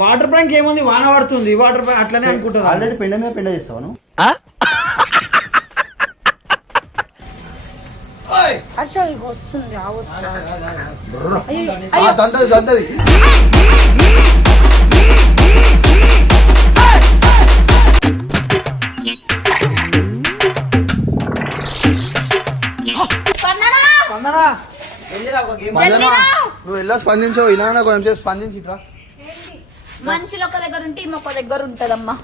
Water prank ఏముంది, వాన పడుతుంది, వాటర్ ప్రాంక్ అట్లనే అనుకుంటుంది. ఆల్రెడీ పెండ మీద పెండ చేస్తాను. దంతది నువ్వు ఎలా స్పందించావు? ఇలా కొంచెం స్పందించి మనుషులు ఒక దగ్గర ఉంటే ఇంకొక దగ్గర ఉంటదమ్మా.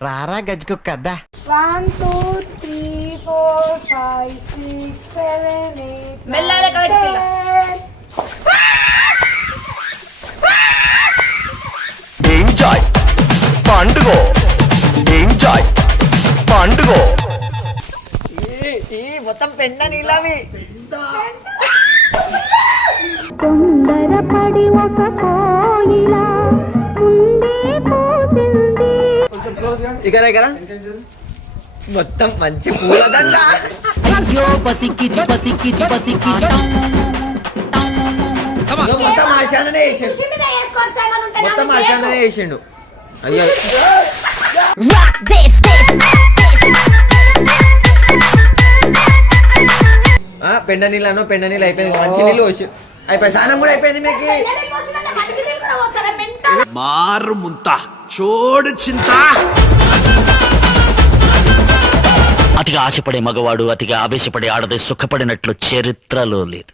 రారా గజ్జుకొక్కద్దా. 1 2 3 4 5 6 7 8 మెల్లగా కట్టుకో. ఎంజాయ్ పండుగ, ఎంజాయ్ పండుగ. ఈ మొత్తం పెండ నీళ్ళవి. తొందరపడి ఒక కోయిలా ఉండే పోసింది. ఇక్కడ ఇక్కడ మొత్తం మంచి పూలదండ. మొత్తం ఆచారనే వేసిండు. అయ్యో పెండ నీళ్ళను పెండ నీళ్ళు అయిపోయింది. మంచి నీళ్ళు వచ్చి అయిపోయి స్నానం కూడా అయిపోయింది. మీకు మారు ముంత చోడు చింత. అతిగా ఆశపడే మగవాడు అతిగా ఆవేశపడే ఆడది సుఖపడినట్లు చరిత్రలో లేదు.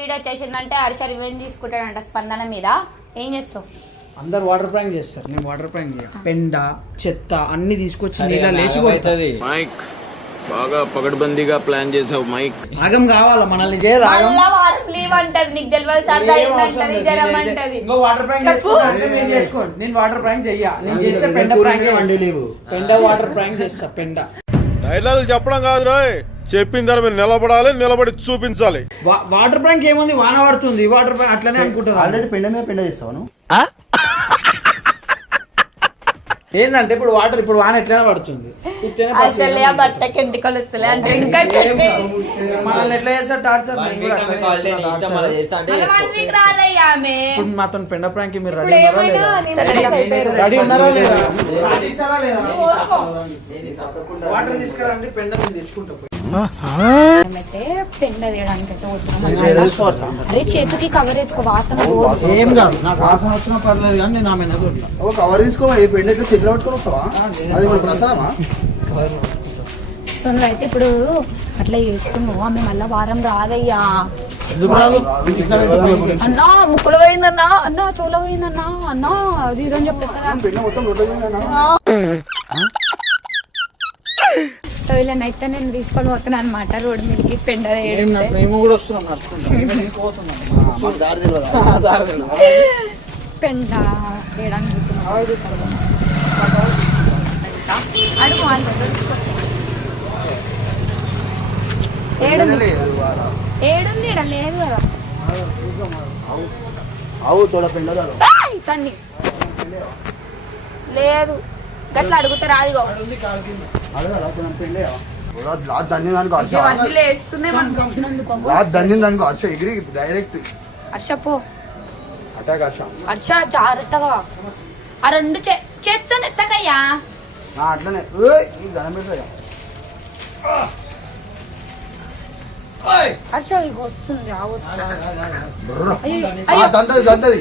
వీడియో చేసిందంటే హర్ష రివెంజ్ తీసుకుంటాడంట స్పందన మీద. ఏం చేస్తావు? అందరు వాటర్ ప్రాంక్ చేస్తారు, నేను వాటర్ ప్రాంక్ చేయ. పెండ చెత్త అన్ని తీసుకొచ్చి నీళ్ళ లేచి కొడుతుంది. మైక్ బాగా పగడ్బందీగా ప్లాన్ చేసావు మైక్. ఆగం కావాలా మనల్ని చేయదు. లీవ్ అంటది, నీకు తెలియదు. సరదా జ్వరం అంటది. ఇంకో వాటర్ ప్రాంక్ చేసుకోండి, మీరు చేసుకోండి. నేను వాటర్ ప్రాంక్ చెయ్య. నేను చేస్తే పెండ ప్రాంక్, పెండ వాటర్ ప్రాంక్ చేస్తా. పెండ డైలాగులు చెప్పడం కాదు రాయ్, చెప్పిన దాని మీద నిలబడాలి, నిలబడి చూపించాలి. వాటర్ ప్రాంక్ ఏముంది, వాన పడుతుంది, వాటర్ ప్రాంక్ అట్లనే అనుకుంటుంది. ఆల్రెడీ పెండ మీద పెండ చేస్తాను. ఏంటంటే ఇప్పుడు వాటర్, ఇప్పుడు వాన ఎట్లనే పడుతుంది. బట్టకి ఎంటికలు వస్తలే అంటే ఇంకా మనల్ని ఎట్లా చేస్తారు టార్చర్. మాతో పెండ ప్రాంక్ మీరు రెడీ ఉన్నారా లేదా? వాటర్ తీసుకురండి, పెండ నేను తెచ్చుకుంటా. పెండ తీయడానికి అరే చేతికి కవర్ వేసుకో, వాసన ఏం కాదు. నాకు వాసన వచ్చినా పర్లేదు కానీ నేను ఆమె కవర్ తీసుకో. పెండ ఇట్లా చేతిలో పట్టుకొని వస్తావా? అది ప్రసాదమా? సో అయితే ఇప్పుడు అట్లా చేస్తున్నావు. ఆమె మళ్ళా వారం రాదయ్యా. అన్నా ముక్కులో పోయిందన్నా, అన్నా చెవులో పోయిందన్నా, అన్నా అది ఇదని చెప్పేస్తా. సో ఇలా అయితే నేను తీసుకొని పోతున్నాను అనమాట రోడ్డు మీదకి. పెండ పెండ వేయడానికి అడుగు. ఏడుంది ఇక్కడ లేదు కదా. లేదు గట్లా అడుగుతారు. అదిగో హర్ష జాగ్రత్తగా ఆ రెండు చేత్తో ఎత్తకయ్యా. అట్లనే హర్ష వస్తుంది. దంతది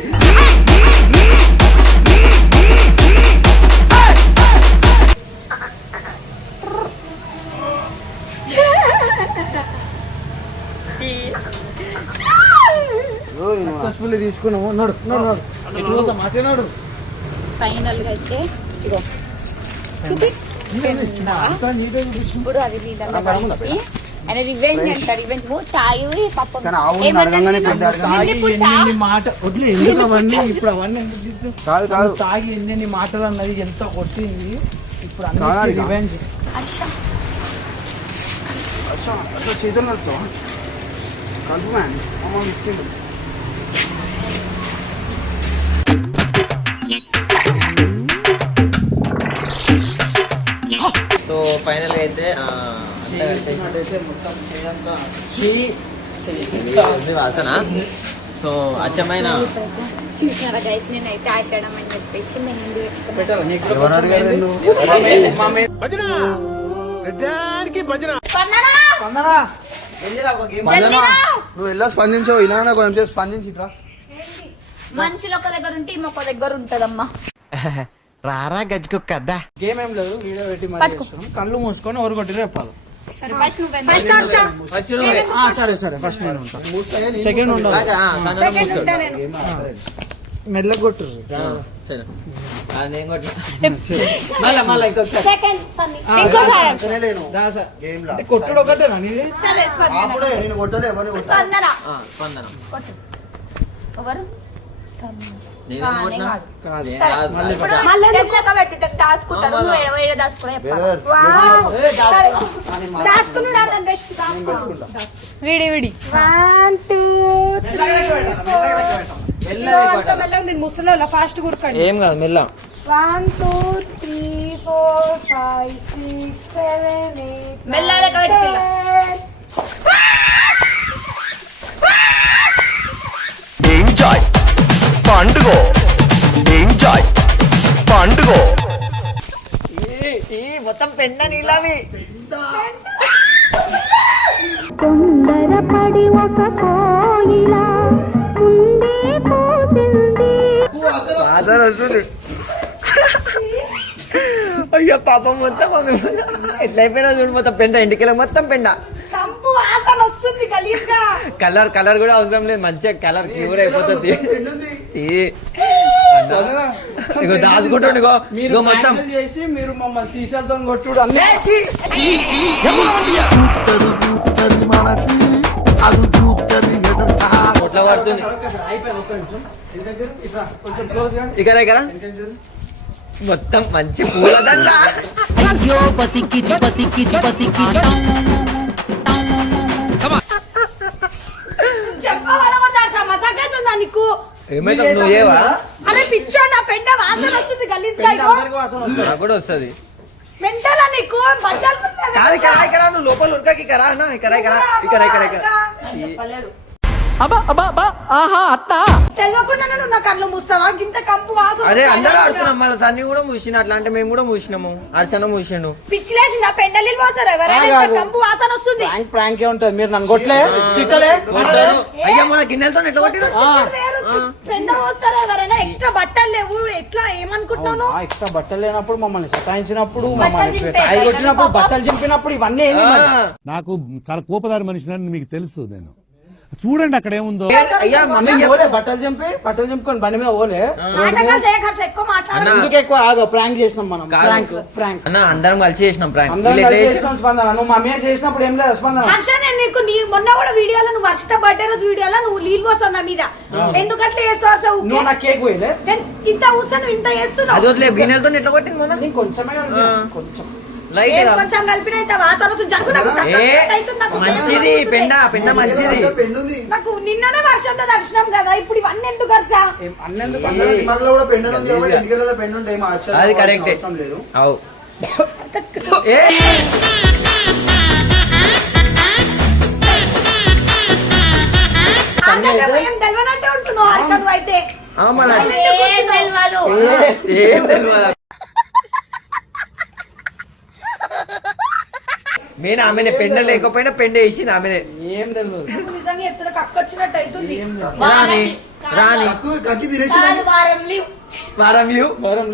సక్సెస్ఫుల్ తీసుకున్నాము. మాట్లాడు. ఫైనల్ గా అయితే ఇగో చూపి. ఇప్పుడు అది ఆయన రివెంజ్ అంట. రివెంజ్ తాగి పాపం మాట వడ్లు ఎందుకు అవన్నీ, ఇప్పుడు అవన్నీ ఎందుకు తీసుకు తాగి ఎన్ని మాటలు అన్నది ఎంత కొట్టింది. ఇప్పుడు అన్ని రివెంజ్. చేతులు నడుపుతావా? కలుపు మ్యాన్ అమ్మ తీసుకెళ్ళి. సో ఫైనల్ అయితే మొత్తం వాసన. సో అచ్చమైన చూసారా గైస్ నేనైతే ఆషాఢం అని చెప్పేసి మెహందీ పెట్టుకున్నాను. పెట్టావా? నీకు ఎవరు అడిగారు నిన్ను? మా మీద స్పందన! స్పందనా, స్పందన, నువ్వు ఎలా స్పందించావు ఇలా కొంచెం సేపు స్పందించిట్రా. మనుషులు ఒక దగ్గర ఉంటే ఈమె ఒక దగ్గర ఉంటదమ్మా. రారా గజ్జుకొక్కద్దా. గేమ్ ఏం లేదు, వీడియో పెట్టి మరి పట్టుకో. చేస్తున్నాం. కళ్ళు మూసుకొని ఎవరు కొట్టిరో చెప్పాలి. సరే ఫస్ట్ నువ్వు సరే సరే, ఫస్ట్ నేను ఉంటా. మూస్తాయా నీ? సెకండ్ ఉండాలి. సెకండ్ ఉంటా నేను. ఏం ఆడతారు? మెల్లగా కొట్టురు. మళ్ళా ఇంకొకసారి సెకండ్ సన్నీ ఇంకో భారం. అంతనే లేను. గేమ్ లా. కొట్టుడు ఒకటేనా నీది? సరే స్పందన అప్పుడే నేను కొట్టలే, ఎవరిని కొట్టలే. స్పందన స్పందన కొట్టు. ఎవరు నేను నేను కొట్టినా? కాదు. కాదు. సరే. మళ్ళీ ఇప్పుడు టెక్లెక్క పెట్టు దాచుకుంటారు. మళ్ళా. నువ్వు ఏడ దాచుకున్నా వేరే చెప్తాను. వేరే. సరే. అని మా- దాచుకున్నాడు అతను బెస్ట్ పెట్టుకుంటా. విడి 1 2 3 ముసలి ఫాస్ట్ కూడకండి. ఏం కాదు మెల్ల 1 2 3 4 5 6 7 8 మెల్లగా పెట్టుకో. ఎంజాయ్ పండుగ ఎంజాయ్ పండుగ మొత్తం పెండ నీళ్ళవి. తొందరపడి ఒక కోయిల ఉండే పోసింది. అయ్యో పాపం మొత్తం ఎట్లా అయిపోయినా చూడు మొత్తం పెండ ఇంటికి మొత్తం పెండ. కంపు వాసన వస్తుంది గలీజ్గా. కలర్ కూడా అవసరం లేదు, మంచిగా కలర్ క్యూర్ అయిపోతుంది. స్పందన, ఇగో దాచుకుంటుండు ఇగో మీరు ఇగో మొత్తం ప్లాన్లు చేసి మీరు మమ్మల్ని సీసాలతో కొట్టుడు అన్నీ. కొట్ల పడుతుంది. అయిపోయింది, ఒక్క నిమిషం. ఇది దగ్గర ఇట్లా కొంచెం క్లోజ్ గా. ఇక్కడ మొత్తం మంచి పూలదండ. అయ్యో పతికి చిపతికి చిపతికి మజాకైతుందా నీకు? ఏమైతే నువ్వు ఏవా అరే పిచ్చో నా పెండ వాసన వస్తుంది గలీజ్గా. పెండ అందరికీ వాసన వస్తుంది. నాకు కూడా వస్తుంది. మెంటలా నీకు? బట్టలు కుట్టలేవా? కాదు ఇక్కడ నువ్వు లోపల ఉడకకి ఇక్కడ అన్న ఇక్కడ చెప్పలేరు. అట్టా తెలియకుండా నువ్వు నా కళ్ళు మూస్తావా? గింత కంపు వాసన అరే వస్తుంది. అందరూ ఆడుతున్నాం, మళ్ళీ సన్ని కూడా మూసిన అట్లా అంటే మేము కూడా మూసినాము. అర్చన మూసిండు. పిచ్చిలేసిందా? పెండలీలు పోసారు ఎవరైనా? ఇంత కంపు వాసన వస్తుంది. ప్రాంక్ ప్రాంకే ఉంటది. మీరు నన్ను కొట్టలే తిట్టలే. అయ్యా మన గిన్నెలతో ఎట్లా కొట్టిరు? వేరు పెండ పోస్తారా ఎవరైనా? ఎక్స్ట్రా బట్టలు లేవు. ఎట్లా ఏమనుకుంటున్నాను? ఎక్స్ట్రా బట్టలు లేనప్పుడు మమ్మల్ని సతాయించినప్పుడు బట్టలు మమ్మల్ని చింపే, తాయి కొట్టినప్పుడు పాపం. బట్టలు చింపినప్పుడు ఇవన్నీ ఏంది మరి? నాకు చాలా కోపదారి మనిషిని మీకు తెలుసు. నేను చూడండి అక్కడ ఏముందో. అయ్యా మమ్మీ ఓలే బట్టలు చింపుకొని బండి మీద ఓలే. నాటకాలు చేయకచ్చు ఎక్కువ మాట్లాడాలి. ఎందుకు ఎక్కువ ఆగో ప్రాంక్ చేసినాం మనం. ప్రాంక్ అన్న అందరం కలిసి చేసినాం ప్రాంక్. అందరం కలిసి చేసినాం స్పందన. నువ్వు మా మీద చేసినప్పుడు ఏం లేదు స్పందన. హర్ష నేను నీకు మొన్న కూడా వీడియోలో నువ్వు వర్షిత బర్త్డే రోజు వీడియోలో నువ్వు నీళ్ళు పోస్తావు నా మీద. ఎందుకంటే చేస్తావు నువ్వు నా కేక్ పోయలే. ఇంత ఊసా నువ్వు ఇంత చేస్తున్నావు. అది వదిలే గిన్నెలతో ఎట్లా కొట్టింది మొన్న నీకు కొంచెమే కొంచెం లైట్ ఏం కొంచెం కలిపిన ఇంత వాసన వస్తుంది. జగ్గు నాకు అవుతుంది. నాకు మంచిది పెండ మంచిది. పెన్నుంది. నాకు నిన్ననే వర్షంతో దర్శనం కదా, ఇప్పుడు ఇవన్నీ ఎందుకు హర్ష? అన్నెందుకు అందరూ సినిమాలో కూడా పెన్ను ఉంది కాబట్టి ఇంటికి పెన్ను ఉంటే ఏమో ఆశ్చర్యం అది కరెక్టే. అవసరం లేదు. అవు ఏ ఏం తెలియనట్టే ఉంటున్నావు హర్ష నువ్వు అయితే. మళ్ళీ ఏం తెలియదు. ఏం తెలియదు. నేను ఆమెనే పెండ లేకపోయినా పెండ వేసింది ఆమెనే. ఏం తెలియదు. నిజంగా చెప్తున్నా కక్క వచ్చినట్టు అవుతుంది. రాని కక్కి తినేసి వారం లీవ్ వారం లీవ్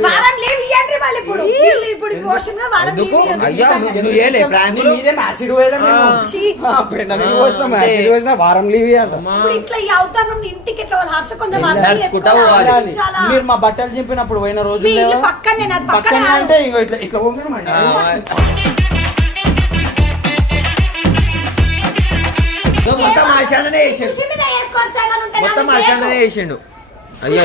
వారం లీవ్ ఇవ్వండి వాళ్ళు. ఇప్పుడు వీళ్ళు ఇప్పుడు మోషన్ గా వారం ఎందుకు లీవ్ అయ్యా నువ్వు ఏలే ప్రాంక్ మీదేం యాసిడ్ పోయలే మేము. పెండ నీళ్ళు పోసినాం, యాసిడ్ పోసినా వారం లీవ్ ఇవ్వాలి. ఇప్పుడు ఇట్లా ఈ అవతారం ఇంటికి ఇట్లా వాళ్ళ హర్ష కొంచెం అర్థం నడుచుకుంటా చేసుకోవాలి. పోవాలి. చాలా. మీరు మా బట్టలు చింపినప్పుడు పోయిన రోజు మీ ఇల్లు పక్కనే, నాది పక్కనే పక్కన కాదు. అంటే ఇంకో ఇట్లా ఇట్లా పోగానే మా ఇంటి. మొత్తం ఆశాలనే వేసిండు. కృషి మీద వేసుకోవాలి సామాన్ ఉంటే మొత్తం నాకు ఆశాలనే చేయకు. వేసిండు. అయ్యో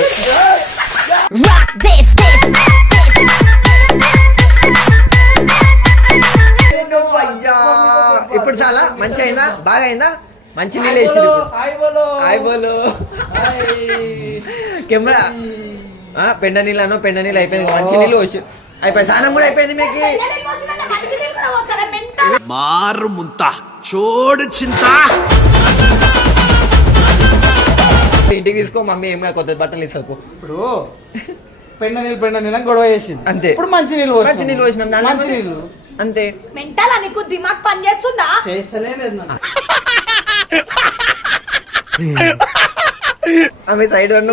అయ్యా ఇప్పుడు చాలా మంచి అయిందా? బాగా అయిందా? మంచి నీళ్ళు వేసిండు ఇప్పుడు. హాయ్ బోలో కెమెరా పెండ నీళ్ళు అయిపోయింది. మంచి నీళ్ళు వచ్చి అయిపోయి స్నానం కూడా అయిపోయింది. మీకు పెళ్ళిళ్ళు పోసినట్టే మంచి నీళ్ళు కూడా పోస్తారా? మెంటల్. మారు ముంత చోడు చింత ఇంటికి తీసుకో మమ్మీ ఏమైనా కొత్త బట్టలు ఇస్తాకు. ఇప్పుడు పెండ నీళ్ళని గొడవ చేసింది అంతే. ఇప్పుడు మంచి నీళ్ళు పోసినాం మంచి నీళ్ళు అంతే. మెంటల్ నీకు దిమాగ్ పని చేస్తుందా? చేస్తలేదు ఆమె సైడ్ ఉండు.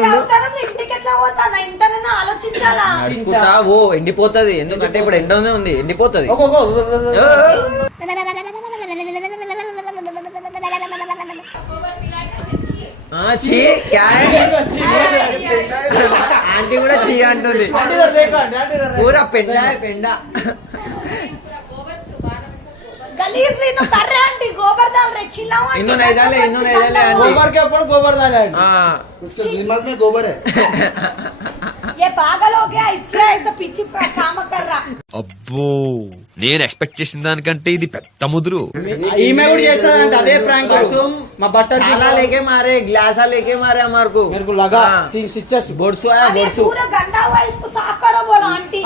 ఇంటికి ఎట్లా పోతానా ఇంతనన్నా ఆలోచించాలా? నడుచుకుంటా ఓ ఎండిపోతుంది, ఎందుకంటే ఇప్పుడు ఎండనే ఉంది, ఎండిపోతుంది. ఆంటీ కూడా చీ అంటుంది. పూరా పెండ పెండ. इन्हों नहीं डाले गोबर के ऊपर गोबर डाले। उसके दिमाग में गोबर है। ये पागल हो गया इसलिए ऐसा पीछे काम कर रहा। అబ్బో నేను ఎక్స్పెక్ట్ చేసిన దానికంటే ఇది పెద్ద ముదురు. ఈమె కూడా చేస్తాదంట అదే ప్రాంక్. మా బట్టలు ताला लेके मारे, ग्लासा लेके मारे हमारे को. मेरे को लगा 3 स्टिचेस बोर्सो आया बोर्सो. पूरा गंदा हुआ इसको साफ करो बोलो आंटी।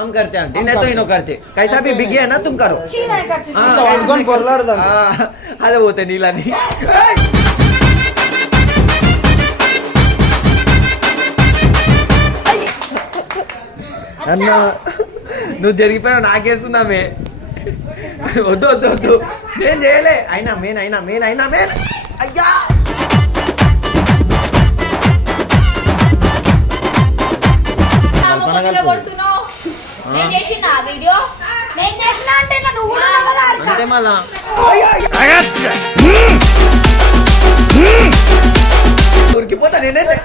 हम करते हैं नहीं तो इनो करते. कैसा भी बिग है ना तुम करो. ची नहीं करती। అదే పోతే నీళ్ళని. అన్న నువ్వు జరిగిపోయావు నాకేస్తున్నామే. వద్దు వద్దు వద్దు నేను చేయలే. అయినా మెయిన్ అయ్యా అంతే మళ్ళా ఉరికిపోతా నేనైతే.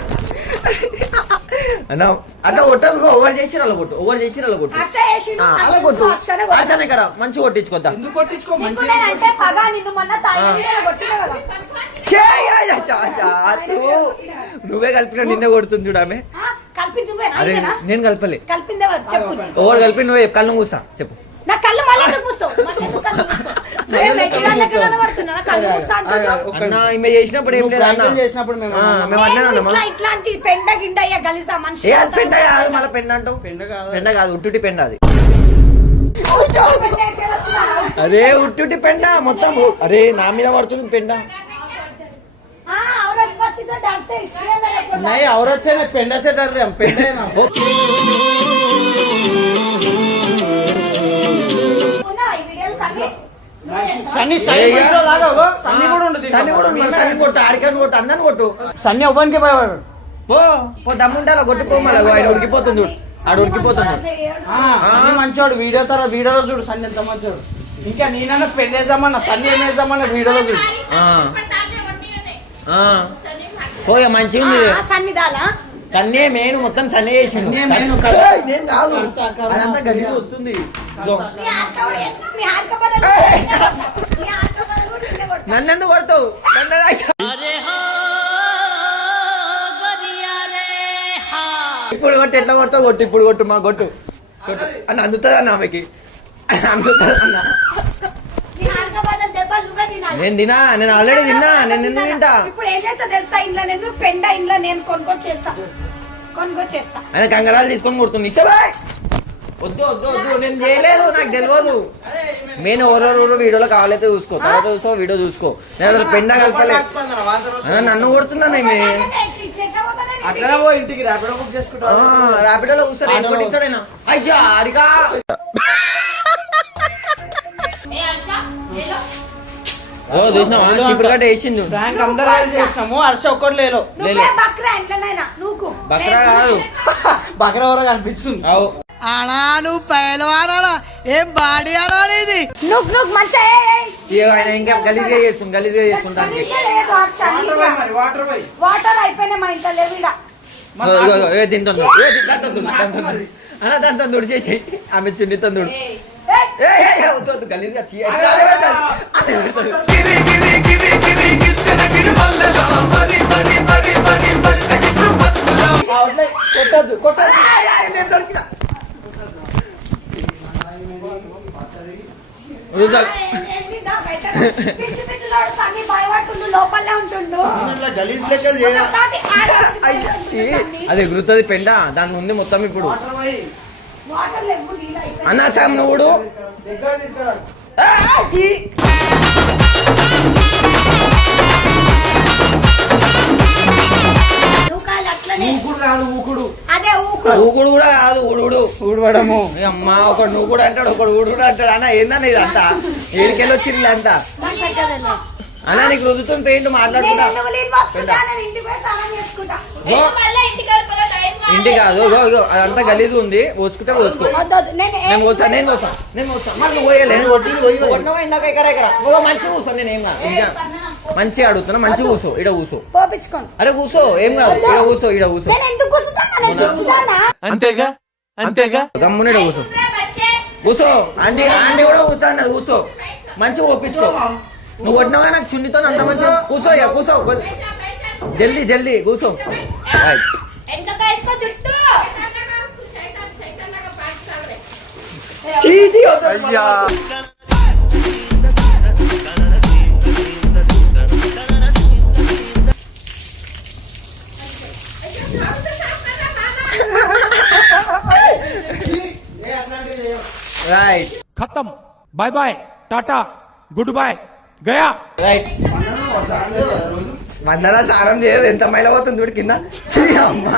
అన్న అట్లా కొట్టదు. ఓవర్ చేసి అలా కొట్టు, ఓవర్ చేసి అలా కొట్టు, అలా కొట్టు. అర్థనే కదా మంచి కొట్టించుకోద్దా. ఎందుకు కొట్టించుకో మంచి నువ్వే కలిపిన నిన్నే కొడుతుంది చూడు ఆమె. అరే నేను కలపలే. ఓవర్ కలిపి నువ్వే కళ్ళు కూర్చా చెప్పు. నా కళ్ళు మళ్ళీ చేసినప్పుడు ఏం లేదు చేసినప్పుడు మేము ఇట్లాంటి పెండ గిండ గలిసా మనిషి పెండ కాదు మళ్ళీ పెండ అంటావు. పెండ కాదు ఉట్టుటి పెండ అది. అరే ఉట్టుటి పెండ మొత్తం. అరే నా మీద పడుతుంది పెండ. नहीं औरत से पेंडा से डर रहे हम. पेंडा है ना सन्नी स्टाइल में लागा होगा. सन्नी కూడా ఉండదు. సన్ని కూడా ఉంది. సన్ని కొట్టు, ఆడికని కొట్టు, అందరిని కొట్టు. సన్ని ఓపెన్ కే భయపడు. పో దమ్ముంటే అలా కొట్టు. పో మళ్ళీ ఆయన ఉడికిపోతుంది చూడు. ఆడు ఉడికిపోతుంది. సన్ని మంచోడు. వీడియోలో చూడు సన్ని ఎంత మంచోడు. ఇంకా నేనన్నా పెళ్ళేద్దామన్నా సన్ని ఏమేద్దామన్నా వీడియోలో చూడు. పోయా మంచిగా ఉంది. సన్నిదాలా సన్నే మెయిన్ మొత్తం సన్నే చేసిండు. నేను కాదు అదంతా గలీజ్ వస్తుంది. నన్నెందుకు కొడతావు? ఇప్పుడు కొట్టు. ఎట్లా కొడతావు కొట్టు. ఇప్పుడు కొట్టు మా కొట్టు అని అందుతుంది అన్న ఆమెకి. అందుతుంది అన్న. నేను ఆల్రెడీ తిన్నా. నేను ఎందుకు తింటా? ఇప్పుడు ఏం చేస్తా తెలుసా? ఇంట్లో నేను పెండ ఇంట్లో నేను కొనుక్కొచ్చేస్తా. ఆయన కంగరాలు తీసుకొని కొడుతుంది. వద్దు వద్దు వద్దు నేను చేయలేదు. నాకు తెలియదు. నేను ఎవరెవరు వీడియోలో కావాలైతే చూసుకో. తర్వాత చూసుకో వీడియో చూసుకో. నేను అసలు పెండ కలపలే. నన్ను కొడుతున్నా. అట్లా పో ఇంటికి ర్యాపిడో బుక్ చేసుకుంటా. ర్యాపిడోలో కూర్చొని ఏం కొట్టిస్తాడైనా. అయ్యా అడిగా ఓ చూసినావా? ఇప్పుడు గట్ట వేసింది. బ్యాంక్ అందరూ చేసినాము. హర్ష ఒక్కటి లేదు. బక్రా ఇంట్లోనైనా నువ్వు బక్రా కాదు బక్రా ఎవరో కనిపిస్తుంది. అనా నువ్వు పైలవానా ఏం బాడీ అనా ఇది. నువ్వు మంచిగా ఆయన ఇంకా గలీజ్గా చేస్తుంటానికి. వాటర్ అయిపోయినాయి మా ఇంట్లో లేవిడా. తింటుంది అన్న దాంతో తుడిచేసి ఆమె చున్నితో తుడు. గలీజ్గా కొట్టద్దు. లోపలే ఉంటుండు. అది ఎగురుతుంది పెండ. దాని ఉంది మొత్తం. ఇప్పుడు అన్నా సామ్ నువ్వుడు కాదు ఊకుడు. అదే ఊకు ఊకుడు కూడా కాదు ఊడుడు ఊడవడము. అమ్మ ఒకడు నువ్వు కూడా అంటాడు, ఒకడు ఊడు అంటాడు. అన్న ఏందన్న ఇదంతా? ఏడికెళ్ళి వచ్చిర్రు అంతా అన్న? నీకు రుద్దుతుంది పెయింట్ మాట్లాడుకుంటా. ఇంటి కాదు అదంతా గలీజ్ ఉంది. పోసుకుంటే పోసుకో. నేను పోసా నేను పోసా నేను పోసా. మరి నువ్వు పోయలే ఇందాక ఇక్కడ మంచిగా కూర్చో. నేను ఏం కాదు మంచిగా అడుగుతున్నా. మంచిగా కూర్చో. ఇడ కూర్చో. అరే కూర్చో ఏం కాదు. ఇడ కూర్చో. ఇడ కూర్చో. అంతేగా అంతేగా గమ్మున ఇడ కూర్చో. కూర్చో. ఆంటీ ఆంటీ కూడా కూర్చో అన్నది. కూర్చో. మంచిగా ఒప్పించుకో. నువ్వు కొట్టినావుగా నాకు చున్నితో అంత మంచిగా కూర్చో. కూర్చో జల్దీ జల్దీ కూర్చో. రైట్ ఖతం. Bye bye, tata, good boy, గయా. రైట్. మండలా స్నానం చేయదు. ఎంత మైల పోతుంది చూడు కింద. అమ్మా